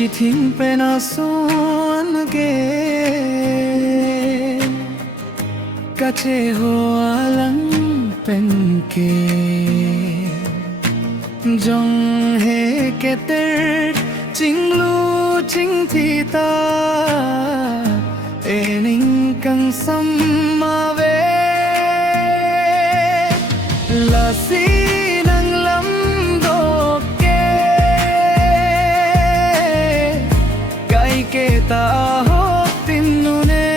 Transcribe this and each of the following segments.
chỉ thính pe na son ke cả chế hoa lắng pen ke dòng he ke ter chính lu chính thì ta ening kang sam ma ve là si nang lam do ke kai ke ta ho tin nu ne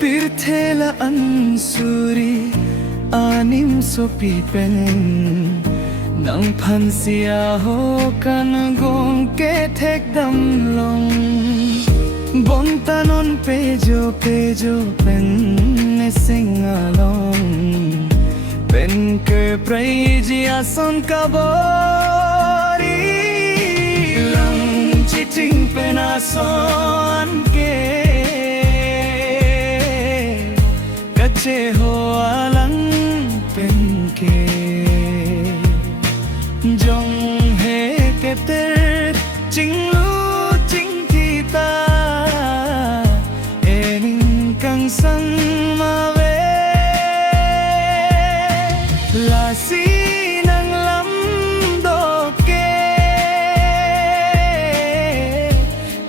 pirthela ansuri anim so pi pen nang phan sia ho kan gong ke thek dam long bon tanon pe jo pen ne sing along pen ke prai ji ason ka bori lang chi ting pen ason ke kache ho alang pen ke dòng he ke ter chính lu chính thì ta ening kang sang ma ve là si nang lam do ke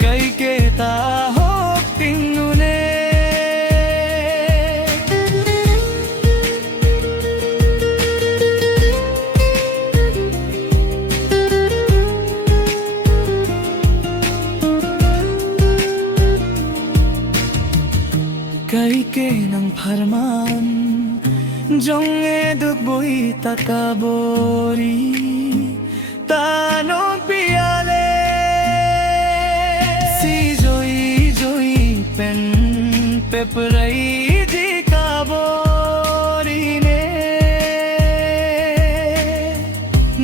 kai ke ta hop ting nu ne kai ke nang pharman jong e duk boi takabori tano piale si joi pen peprai di kabori ne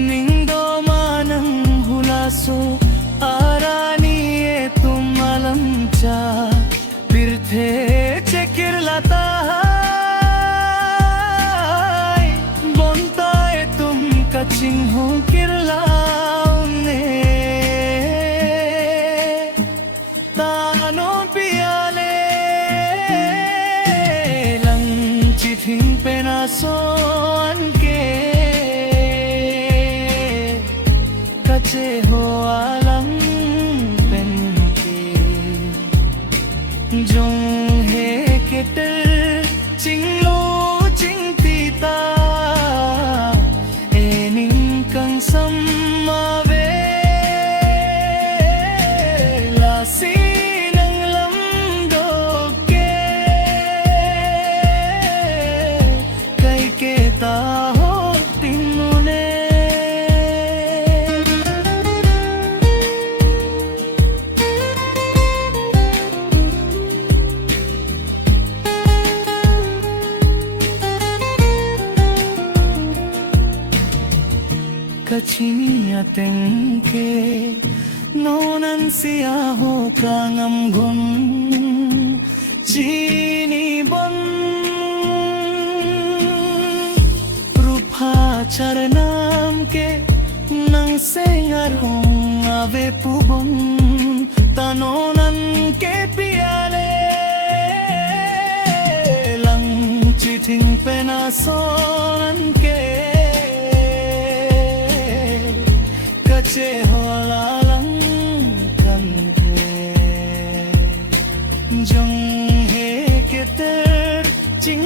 ning do manang hulaso arani e tumalam cha pirthe chekir lata hai bonta e tum kaching ho kirlaw ne tano piale lang chi thing pe na son ke kache ho alang pen ke dòng he ke ter chính lu chính thì ta ening kang sam ma ve là si nang lam do ke kai ke ta ho tin nu ne kachimiya tengke nonan siya ho kangam gun chini bon rupa charanam ke nang sengarong ave pubon tanonan ke piale lang chiting penason ke kache hola lang kan ke jong he ke ter ching